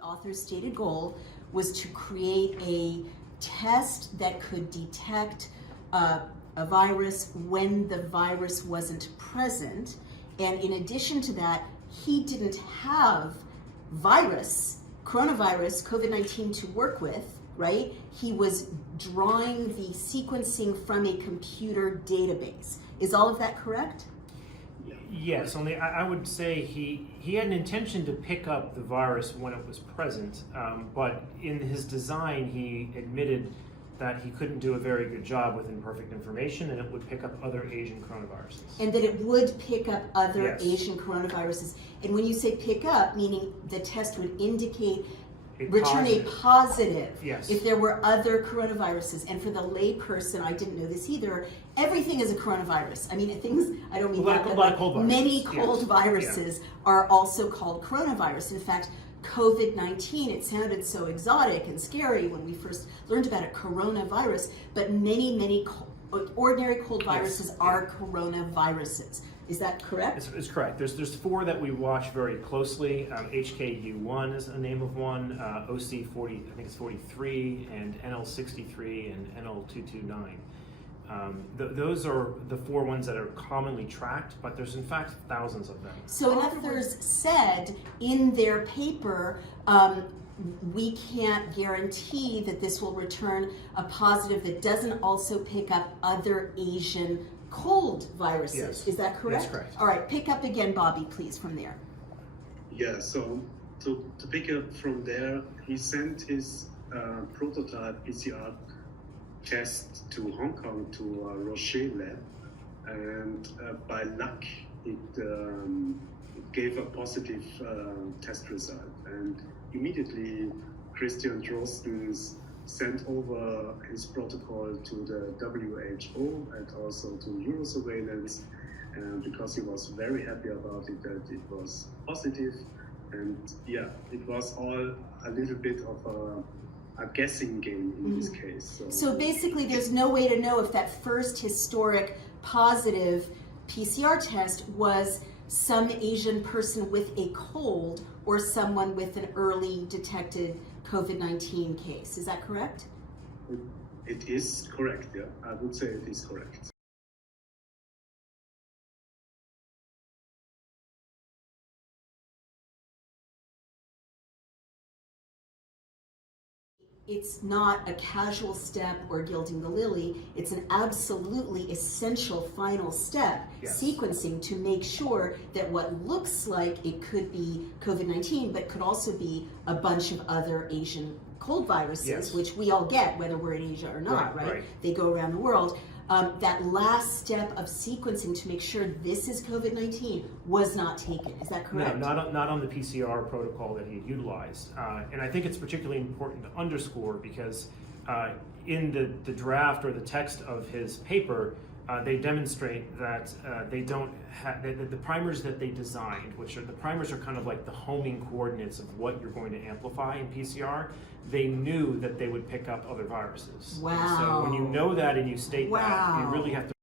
The author's stated goal was to create a test that could detect a virus when the virus wasn't present. And in addition to that, he didn't have coronavirus, COVID-19 to work with, right? He was drawing the sequencing from a computer database. Is all of that correct? Yes, only I would say he had an intention to pick up the virus when it was present, but in his design he admitted that he couldn't do a very good job with imperfect information, and it would pick up other Asian coronaviruses. And that it would pick up other Yes. Asian coronaviruses. And when you say pick up, meaning the test would indicate return a positive Yes. if there were other coronaviruses. And for the lay person, I didn't know this either, everything is a coronavirus. I mean, I don't mean that, but many cold viruses are also called coronavirus. In fact, COVID-19, it sounded so exotic and scary when we first learned about it, coronavirus, but many ordinary cold viruses are coronaviruses. Is that correct? It's correct. There's four that we watch very closely. HKU1 is a name of one, OC40, I think it's 43, and NL63 and NL229. Those are the four ones that are commonly tracked, but there's in fact thousands of them. So others said in their paper, we can't guarantee that this will return a positive that doesn't also pick up other Asian cold viruses. Yes. Is that correct? That's correct. All right, pick up again, Bobby, please, from there. Yeah, so to pick up from there, he sent his prototype PCR test to Hong Kong to Roche lab, and by luck it gave a positive test result, and immediately Corman-Drosten sent over his protocol to the WHO and also to Eurosurveillance, because he was very happy about it, that it was positive. And yeah, it was all a little bit of a guessing game in this case. So basically there's no way to know if that first historic positive PCR test was some Asian person with a cold or someone with an early detected COVID-19 case. Is that correct? It is correct, yeah. I would say it is correct. It's not a casual step or gilding the lily. It's an absolutely essential final step, sequencing, to make sure that what looks like it could be COVID-19, but could also be a bunch of other Asian cold viruses, which we all get, whether we're in Asia or not, right? They go around the world. That last step of sequencing to make sure this is COVID-19 was not taken. Is that correct? No, not on the PCR protocol that he had utilized. And I think it's particularly important to underscore because in the draft or the text of his paper, they demonstrate that they don't have the primers that they designed, which are the primers are kind of like the homing coordinates of what you're going to amplify in PCR. They knew that they would pick up other viruses. Wow. So when you know that and you state that, you really have to